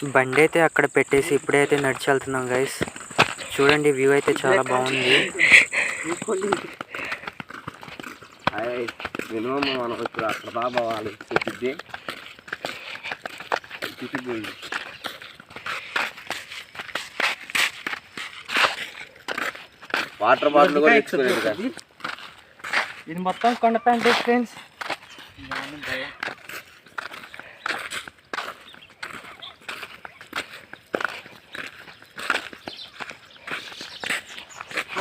బండి అయితే అక్కడ పెట్టేసి ఇప్పుడైతే నడిచి వెళ్తున్నాం గైస్ చూడండి వ్యూ అయితే చాలా బాగుంది. మినిమం మనం ఇప్పుడు అక్కడ చూపిద్ది చూపిద్ది వాటర్ బాటిల్ కూడా ఇది మొత్తం కొండ ప్యాంట్ ఫ్రెండ్స్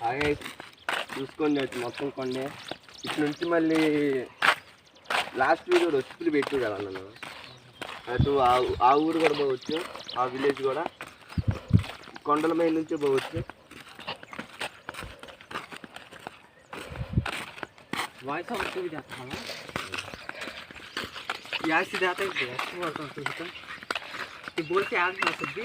అలాగే చూసుకోండి అటు మొత్తం కొండే ఇటు నుంచి మళ్ళీ లాస్ట్ వీడియో రెసిపీలు పెట్టు కదా నన్ను అటు ఆ ఆ ఊరు కూడా పోవచ్చు ఆ విలేజ్ కూడా కొండల మీద నుంచే పోవచ్చు वॉइस ओवर से भी जाता है यहाँ से जाता है ऐसे बोलता हूँ तुझको कि बोल के आग ना सब्जी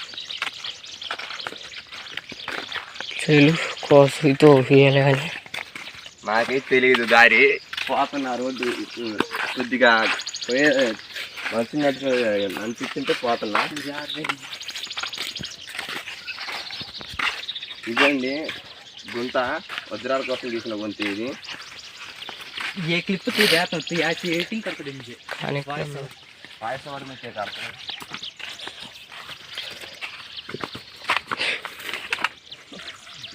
చెలు కోసం వేయాలని మాకైతే తెలియదు దారి పోతున్నారు కొద్దిగా పోయే మంచి అనిపిస్తుంటే పోతున్నా. ఇదండి గుంత వజ్రాల కోసం తీసిన గుంత ఇది. ఏ క్లిప్ తీయాలి యాచి ఎయిటింగ్ కరెక్ట్ పాయసం వాడి మీద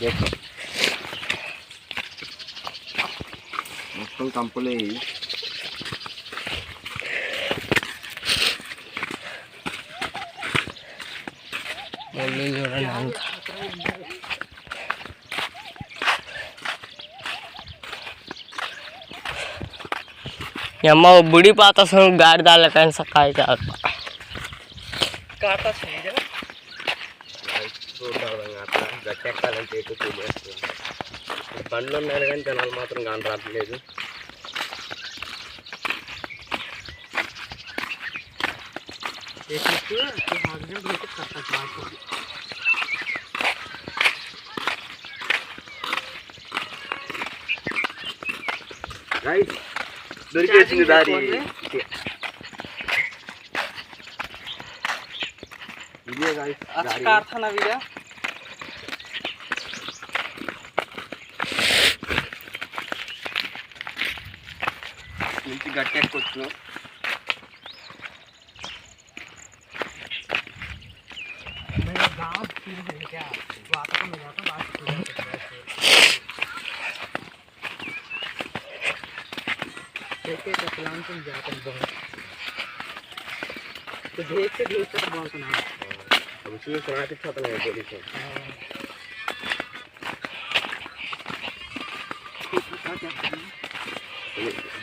Yang tampule. Boleh orang angka. Ya mau budi patah sun gardal kan sakai jalan. Kata. అట్లా గట్టెక్కాలంటే ఎటు తెలియస్తుంది బండ్లు ఉన్నాయి కానీ జనాలు మాత్రం కాని రావట్లేదు एक क्लिप तू हाथ में लेके करता क्लास రైట్ దొరికేసింది దారి ఇదే guys अच्छा దారి कार था ना भैया నుంచి గట్టెక్కొచ్చు अब उसमें सुना के छाता नहीं बोली तो जब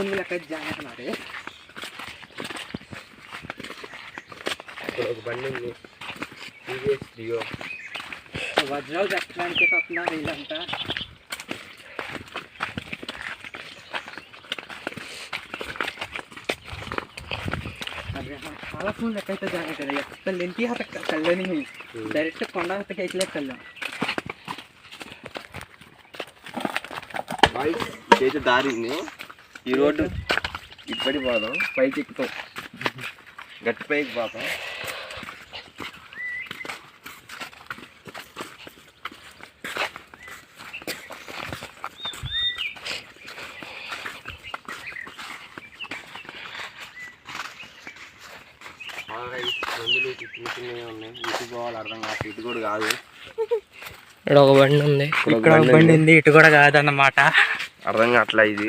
फ़ोन में लगा जाना हमारे लोग बनेंगे सीरियस वज्रव रेस्टोरेंट के तो अपना नहीं लगता अरे फ़ोन रखा तो जाने करेगा तो लेंटी हाथ कर ले नहीं डायरेक्ट कोंडा हाथ के इसलिए कर लो भाई ये तो जो दारी ने ఈ రోడ్డు ఇప్పటి పోదాం పైకి ఎక్కుతాం. గట్టి పైకి పోతాం ఇక్కడ ఒక బండి ఉంది. ఇక్కడ ఒక బండి ఉంది. ఇటు కూడా కాదన్నమాట. అర్థం కావట్లే ఇది.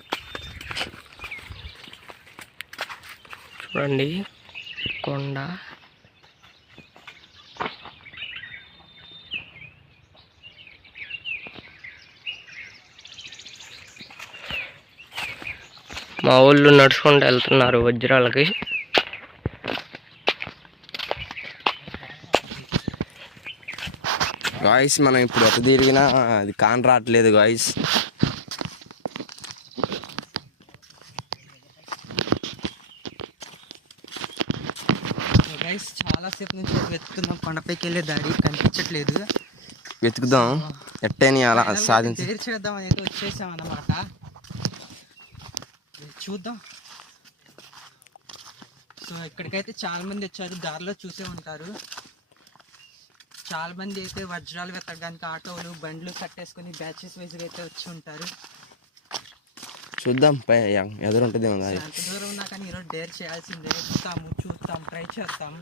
చూడండి కొండ. మా ఊళ్ళు నడుచుకుంటూ వెళ్తున్నారు వజ్రాలకి. గాయస్ మనం ఇప్పుడు ఎత తిరిగినా అది కాన్ రావట్లేదు గాయస్ గైస్ చాలా సేపు నుంచి కొండపైకి వెళ్ళే దారి కనిపించట్లేదు. వెతుకుదాం. ఎట్టని అలా సాధించి చేద్దాం అనేది వచ్చేసాం అన్నమాట చూద్దాం. సో ఇక్కడికైతే చాలా మంది వచ్చారు. దారిలో చూసే ఉంటారు. చాలా మంది అయితే వజ్రాలు వెతకడానికి ఆటోలు బండ్లు కట్టేసుకొని బ్యాచెస్ వైజ్గా అయితే వచ్చి ఉంటారు. చూద్దాం. సో దారి. ఎంత దూరం ఉన్నా కానీ ఈరోజు డేర్ చేయాల్సిందే. ఎక్కుతాము చూస్తాం ట్రై చేస్తాం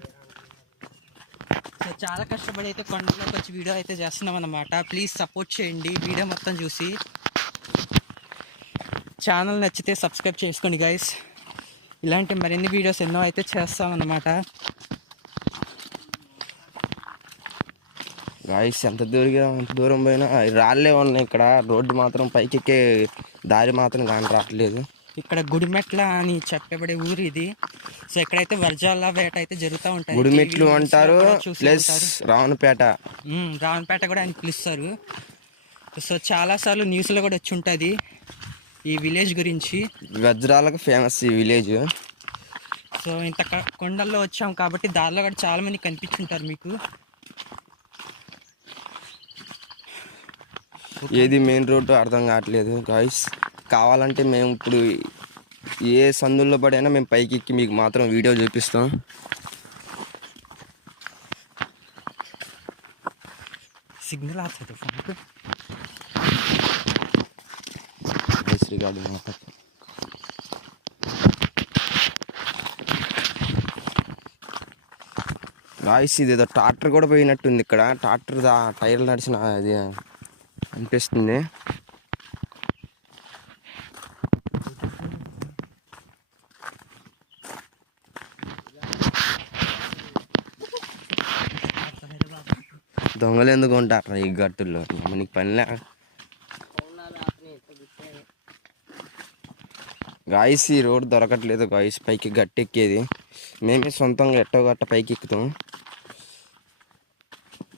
సో చాలా కష్టపడి అయితే కొండలోకి వచ్చి వీడియో అయితే చేస్తున్నాం అనమాట ప్లీజ్ సపోర్ట్ చేయండి. వీడియో మొత్తం చూసి ఛానల్ నచ్చితే సబ్స్క్రైబ్ చేసుకోండి గైస్ ఇలాంటి మరిన్ని వీడియోస్ ఎన్నో అయితే చేస్తాం అన్నమాట గాయస్ ఎంత దూరంగా ఎంత దూరం పోయినా ఈ రాళ్ళే ఉన్నాయి ఇక్కడ. రోడ్డు మాత్రం పైకి ఎక్కే దారి మాత్రం కానీ రావట్లేదు. ఇక్కడ గుడిమెట్ల అని చెప్పబడే ఊరు ఇది. సో ఇక్కడైతే వర్జాల వేట అయితే జరుగుతూ ఉంటాయి గుడిమెట్లు అంటారు ప్లస్. రావణపేట. రావణపేట కూడా ఆయన పిలుస్తారు. సో చాలాసార్లు న్యూస్లో కూడా వచ్చి ఉంటుంది ఈ విలేజ్ గురించి. వజ్రాలకు ఫేమస్ ఈ విలేజ్. సో ఇంత కొండల్లో వచ్చాం కాబట్టి దారిలో కూడా చాలా మంది కనిపించుంటారు మీకు. ఏది మెయిన్ రోడ్డు అర్థం కావట్లేదు గాయస్ కావాలంటే మేము ఇప్పుడు ఏ సందుల్లో పడైనా మేము పైకి ఎక్కి మీకు మాత్రం వీడియో చూపిస్తాం. సిగ్నల్ శ్రీగాడు గాయస్ ఇదేదో ట్రాక్టర్ కూడా పోయినట్టుంది ఇక్కడ. ట్రాక్టర్ టైర్లు నడిచిన అది అనిపిస్తుంది. దొంగలు ఎందుకు ఉంటారు ఈ గట్టుల్లో? మనకి పనిలే గాయస్ ఈ రోడ్ దొరకట్లేదు గాయస్. పైకి గట్టి ఎక్కేది మేమే సొంతంగా ఎట్టో గట్ట పైకి ఎక్కుతాం.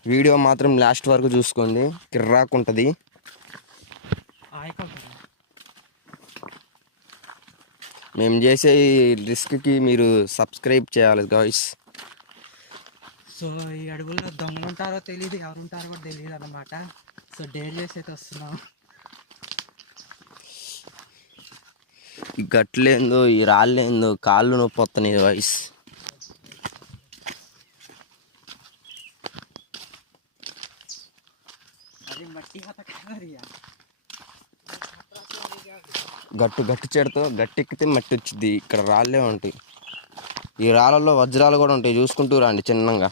వీడియో మాత్రం లాస్ట్ వరకు చూసుకోండి. కిర్రాకుంటుంది ఉంటుంది. మేము చేసే రిస్క్కి మీరు సబ్స్క్రైబ్ చేయాలి గాయస్. సో ఈ అడవుల్లో దొంగలు ఉంటారో తెలియదు ఎవరు ఉంటారో కూడా తెలియదు అన్నమాట సో డేర్ చేసి అయితే వస్తున్నాం. ఈ గట్లేందో ఈ రాళ్ళేందో కాళ్ళు నొప్పి వస్తున్నాయి హతకరియా గట్టు గట్టు చెడతో గట్టి ఎక్కితే మట్టి వచ్చింది ఇక్కడ రాళ్ళే ఉంటాయి. ఈ రాళ్ళల్లో వజ్రాలు కూడా ఉంటాయి. చూసుకుంటూ రండి చిన్నగా.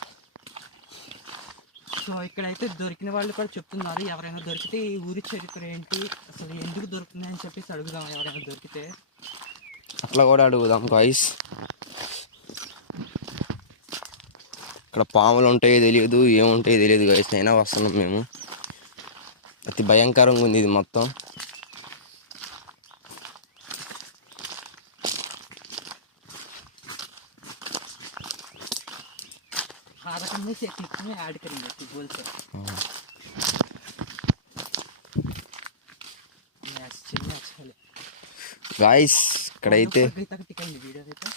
సో ఇక్కడైతే దొరికిన వాళ్ళు కూడా చెప్తున్నారు ఎవరైనా దొరికితే ఈ ఊరి చరిత్ర ఏంటి అసలు ఎందుకు దొరుకుతుంది అని చెప్పేసి అడుగుదాం ఎవరైనా దొరికితే. అట్లా కూడా అడుగుదాం గాయస్ ఇక్కడ పాములు ఉంటాయో తెలియదు ఏముంటాయో తెలియదు గాయస్ అయినా వస్తున్నాం మేము. అతి భయంకరంగా ఉంది ఇది మొత్తం. हाथ में से क्लिक में ऐड करेंगे तू बोल सर मैच चाहिए आजकल గాయస్ ఇక్కడైతే తగ్గ టికండి వీడియో అయితే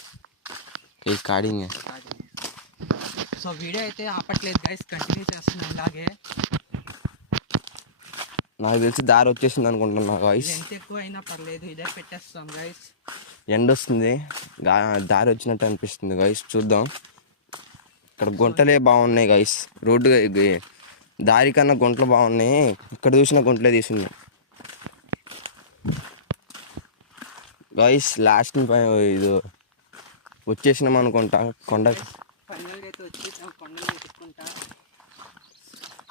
ఈ కాడింగ్ సో వీడియో అయితే ఆపట్లేదు గైస్ కంటిన్యూ చేస్తున్నాం ఇలాగే నాకు తెలిసి దారి వచ్చేసింది అనుకుంటున్నా గాయస్ ఇది ఎంత ఎక్కువ అయినా పర్లేదు ఇదే పెట్టేస్తాం గైస్ ఎండ వస్తుంది గా- దారి వచ్చినట్టు అనిపిస్తుంది గైస్ చూద్దాం ఇక్కడ గుంటలే బాగున్నాయి గైస్ రోడ్డు దారి కన్నా గుంటలు బాగున్నాయి. ఇక్కడ చూసిన గుంటలే తీసున్నాయి గైస్ లాస్ట్ ఇది వచ్చేసినాం అనుకుంటా. కొండ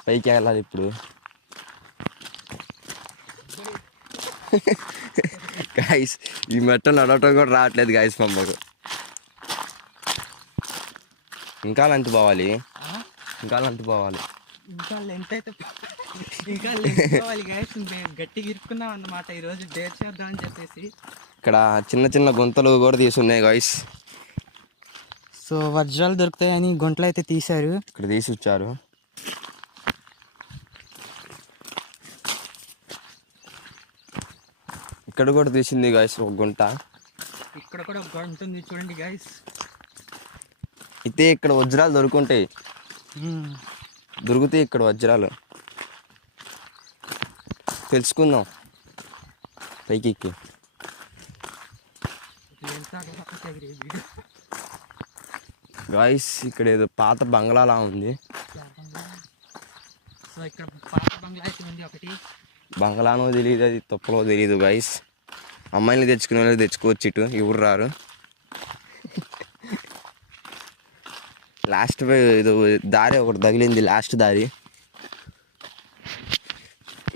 పైకి వెళ్ళాలి ఇప్పుడు. గాయస్ ఈ మెట్ట నడవటం కూడా రావట్లేదు గాయస్ మమ్మకు ఇంకా లంచ్ పోవాలి? ఇంకా లంచ్ పోవాలి. ఇంకా లెంత్ అయితే ఇంకా లెంత్ కావాలి గైస్ గట్టిగా ఇరుక్కున్నాం అన్నమాట. ఈరోజు డేర్ చేద్దాం అని చెప్పేసి. ఇక్కడ చిన్న చిన్న గుంతలు కూడా తీసున్నాయి గాయస్ సో వజ్రాలు దొరుకుతాయని గుంటలు అయితే తీశారు. ఇక్కడ తీసి వచ్చారు ఇక్కడ కూడా తీసింది గాయస్ ఒక గుంట. ఇక్కడ కూడా ఒక గుంట ఉంది చూడండి గైస్ అయితే ఇక్కడ వజ్రాలు దొరుకుంటాయి. దొరుకుతాయి ఇక్కడ వజ్రాలు. తెలుసుకుందాం. పైకి ఎక్కి గాయస్ ఇక్కడ ఏదో పాత బంగ్లాలా ఉంది. బంగ్లానో తెలియదు అది తప్పులో తెలియదు గాయస్. అమ్మాయిని తెచ్చుకునే వాళ్ళు తెచ్చుకోవచ్చు ఇటు ఎవరు రారు. లాస్ట్ ఇది దారి ఒకటి తగిలింది లాస్ట్ దారి.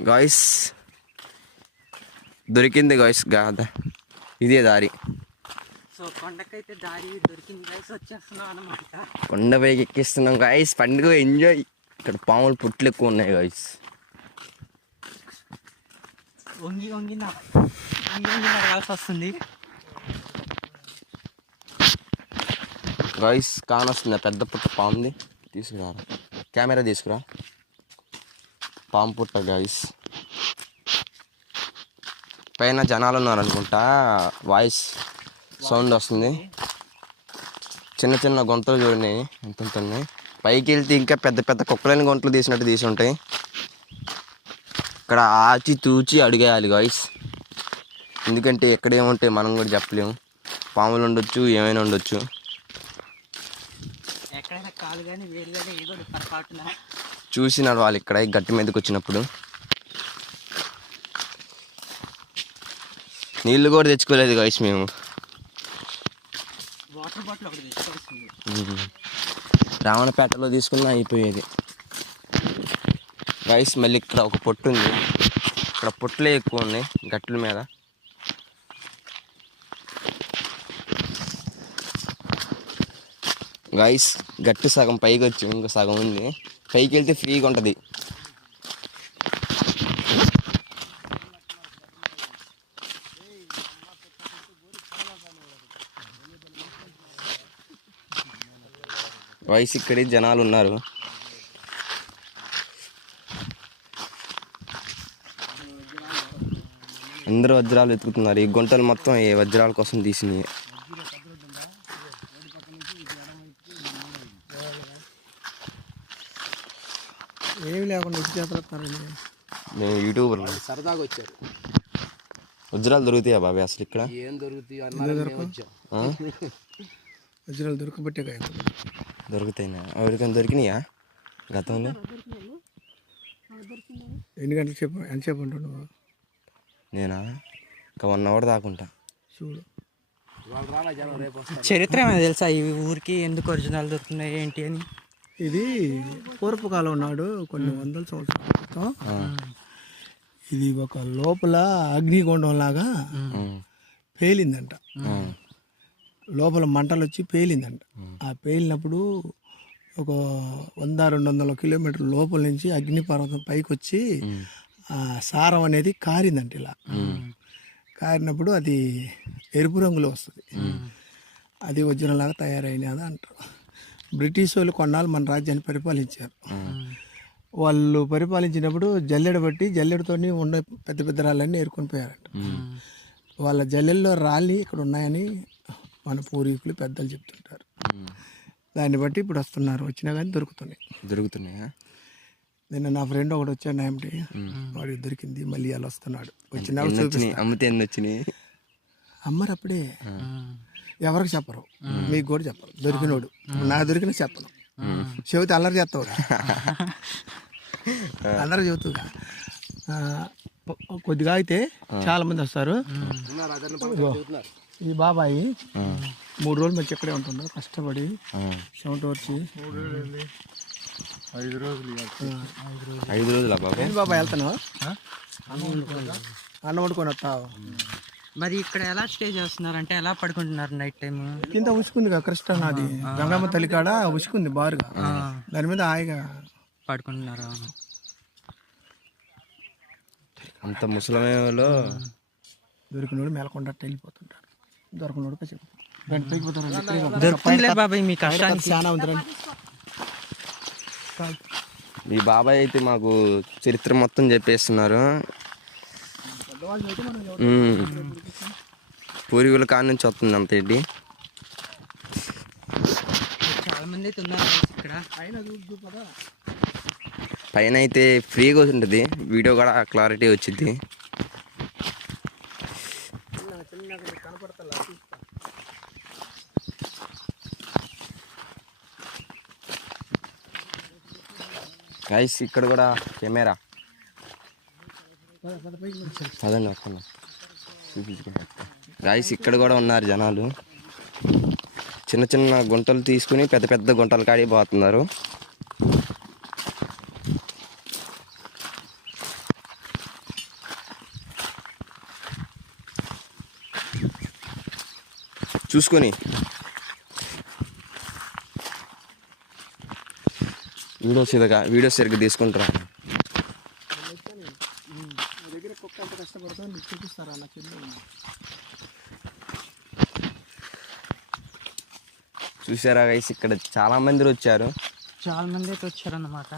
గాయస్ దొరికింది గాయస్ గాద ఇదే దారి. సో కొండకైతే దారి దొరికింది గైస్ వచ్చేస్తున్నాం అన్నమాట. కొండపైకి ఎక్కిస్తున్నాం గాయస్ పండుగ ఎంజాయ్. ఇక్కడ పాములు పుట్లు ఎక్కువ ఉన్నాయి గాయస్. వంగి వంగి వంగి నడవాల్సి వస్తుంది. రైస్ కానొస్తుంది పెద్ద పుట్ట పాముది. తీసుకురా. కెమెరా తీసుకురా. పాము పుట్ట గైస్ పైన జనాలు ఉన్నారు అనుకుంటా వాయిస్ సౌండ్ వస్తుంది. చిన్న చిన్న గుంతలు చూడండి ఎంత ఉంటుంది. పైకి వెళ్తే ఇంకా పెద్ద పెద్ద కుక్కలేని గుంటలు తీసినట్టు తీసి ఉంటాయి. ఇక్కడ ఆచి తూచి అడిగేయాలి గాయస్ ఎందుకంటే ఎక్కడ ఏముంటాయి మనం కూడా చెప్పలేము. పాములు ఉండొచ్చు ఏమైనా ఉండొచ్చు. కాలు కానీ వేలు కానీ ఏదో ఒకటి పొరపాటున. చూసి నడవాలి ఇక్కడ గట్టి మీదకి వచ్చినప్పుడు. నీళ్ళు కూడా తెచ్చుకోలేదు గాయస్ మేము. వాటర్ బాటిల్ ఒకటి తెచ్చుకోవాల్సింది. మ్మ్. రావణపేటలో తీసుకున్నా అయిపోయేది. రైస్ మళ్ళీ ఇక్కడ ఒక పొట్టు ఉంది. ఇక్కడ పొట్లే ఎక్కువ ఉన్నాయి గట్ల మీద. గైస్ గట్టి సగం పైకి వచ్చి ఇంకో సగం ఉంది. పైకి వెళ్తే ఫ్రీగా ఉంటుంది. వయసు ఇక్కడే జనాలు ఉన్నారు. అందరూ వజ్రాలు వెతుకుతున్నారు. ఈ గుంటలు మొత్తం ఈ వజ్రాల కోసం తీసినవి ఏమి లేకుండా ఇటు మేము యూట్యూబర్ సరదాగా వచ్చారు. వజ్రాలు దొరుకుతాయా బాబాయ్ అసలు ఇక్కడ? ఏం దొరుకుతాయి? వజ్రాలు దొరకబట్టే కదా దొరుకుతాయినా? ఎవరికైనా దొరికినాయా గతంలో? ఎన్ని గంటలు చెప్పు ఎంతసేపు ఉంటావు నువ్వు నేనా? ఇంకా వన్ అవర్ దాకుంటా. చూడు. చరిత్ర ఏమైనా తెలుసా? ఈ ఊరికి ఎందుకు ఒరిజినల్ దొరుకుతున్నాయి ఏంటి అని? ఇది పూర్వకాలం నాడు కొన్ని వందల సంవత్సరాల క్రితం ఇది ఒక లోపల అగ్నిగుండం లాగా. పేలిందంట. లోపల మంటలు వచ్చి పేలిందంట ఆ పేలినప్పుడు ఒక వంద రెండు వందల కిలోమీటర్ల లోపల నుంచి అగ్నిపర్వతం పైకి వచ్చి ఆ సారం అనేది కారిందంట ఇలా. కారినప్పుడు అది ఎరుపు రంగులో వస్తుంది. అది వజ్రంలాగా తయారైనది అంటారు. బ్రిటిష్ వాళ్ళు కొన్నాళ్ళు మన రాజ్యాన్ని పరిపాలించారు. వాళ్ళు పరిపాలించినప్పుడు జల్లెడ బట్టి జల్లెడతోని ఉన్న పెద్ద పెద్ద రాళ్ళన్నీ ఏరుకొని పోయారంట. వాళ్ళ జల్లెల్లో రాళ్ళు ఇక్కడ ఉన్నాయని మన పూర్వీకులు పెద్దలు చెప్తుంటారు. దాన్ని బట్టి ఇప్పుడు వస్తున్నారు. వచ్చినా కానీ దొరుకుతున్నాయి. దొరుకుతున్నాయా? నిన్న నా ఫ్రెండ్ ఒకటి వచ్చాడు ఏమిటి వాడికి దొరికింది మళ్ళీ అలా వస్తున్నాడు. వచ్చినా అమ్మితే ఎన్ని వచ్చినాయి? అమ్మరు అప్పుడే ఎవరికి చెప్పరు. మీకు కూడా చెప్పరు. దొరికినోడు. నాకు దొరికిన చెప్పను. చెబితే అల్లరి చేస్తావు అల్లరి చెబుతుగా కొద్దిగా అయితే చాలా మంది వస్తారు. ఈ బాబాయి మూడు రోజులు మంచి ఇక్కడే ఉంటున్నారు కష్టపడి. చెమట వచ్చి. ఐదు రోజులా బాబాయ్ ఏంటి బాబాయ్ వెళ్తాను అన్నం వండుకొని వస్తావు? మరి ఇక్కడ ఎలా స్టే చేస్తున్నారు? అంటే ఎలా పడుకుంటున్నారు నైట్ టైం కింద ఉసుకుంది కదా కృష్ణ నాది. గంగమ్మ తల్లి కాడ ఉసుకుంది బారుగా. దాని మీద హాయిగా. పడుకుంటున్నారు? అంత ముసలమేలో దొరికినోడు మేలకొండ వెళ్ళిపోతుంటాడు. దొరకనోడు పచ్చి గంట పైకి పోతారు? దొరుకుతుందిలే బాబాయ్ మీ కష్టానికి. చాలా మీ బాబాయ్ అయితే మాకు చరిత్ర మొత్తం చెప్పేస్తున్నారు. పూర్వీకుల కాడి నుంచి వస్తుంది అంత చాలా మంది అయితే ఉన్నారు ఇక్కడ. పైన అయితే ఫ్రీగా ఉంటుంది. వీడియో కూడా క్లారిటీ వచ్చింది గైస్ ఇక్కడ కూడా కెమెరా. పదండి వస్తున్నా చూపించుకుంటా. రైస్ ఇక్కడ కూడా ఉన్నారు జనాలు. చిన్న చిన్న గుంటలు తీసుకుని పెద్ద పెద్ద గుంటలు కాడి పోతున్నారు చూసుకొని. వీడియోస్ ఇదిగా వీడియోస్ సరిగ్గా తీసుకుంటారా చూసారా గైస్ ఇక్కడ చాలా మంది వచ్చారు. చాలా మంది అయితే వచ్చారన్నమాట.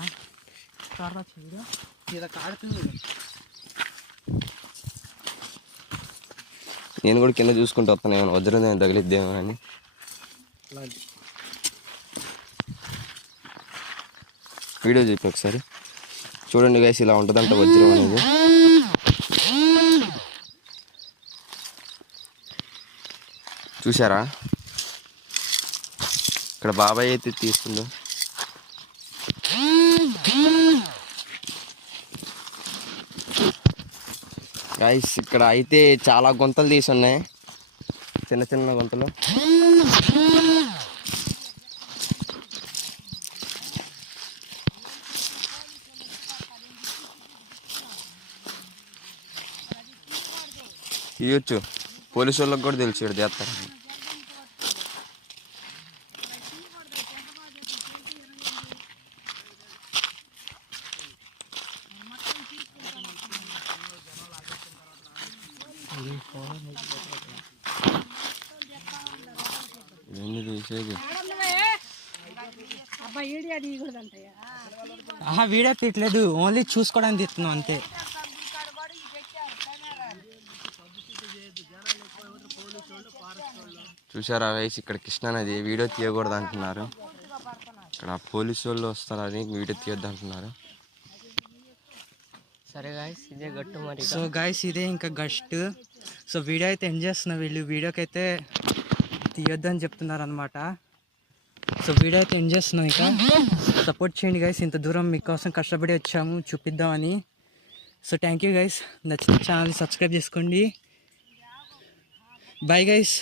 నేను కూడా కింద చూసుకుంటూ వస్తాను. ఏమైనా వజ్రం నేను తగిలిద్దేమో అని. వీడియో చెప్పి ఒకసారి. చూడండి గైస్ ఇలా ఉంటుందంట వజ్రం అనేది. చూసారా? ఇక్కడ బాబాయ్ అయితే తీస్తుందో గాయస్ ఇక్కడ అయితే చాలా గుంతలు తీసి ఉన్నాయి. చిన్న చిన్న గుంతలు. తీయొచ్చు పోలీసు వాళ్ళకి కూడా తెలిసి ఇక్కడ చేస్తారు ఇవన్నీ తీసేది ఆహా వీడియో తీయట్లేదు. ఓన్లీ చూసుకోవడానికి తీస్తున్నాం అంతే. చూసారా వయసు ఇక్కడ కృష్ణా నది వీడియో తీయకూడదు అంటున్నారు. ఇక్కడ పోలీసు వాళ్ళు వస్తారని వీడియో తీయొద్దు అంటున్నారు. సరే గాయస్ ఇదే గట్టు మరి సో గాయస్ ఇదే ఇంకా గస్ట్ సో వీడియో అయితే ఎండ్ చేస్తున్నా వీళ్ళు. వీడియోకి అయితే తీయొద్దని చెప్తున్నారు అనమాట సో వీడియో అయితే ఎండ్ చేస్తున్నాం ఇంకా. సపోర్ట్ చేయండి గైస్ ఇంత దూరం మీకోసం కష్టపడి వచ్చాము చూపిద్దామని సో థ్యాంక్ యూ గైస్ నచ్చిన ఛానల్ సబ్స్క్రైబ్ చేసుకోండి. Bye guys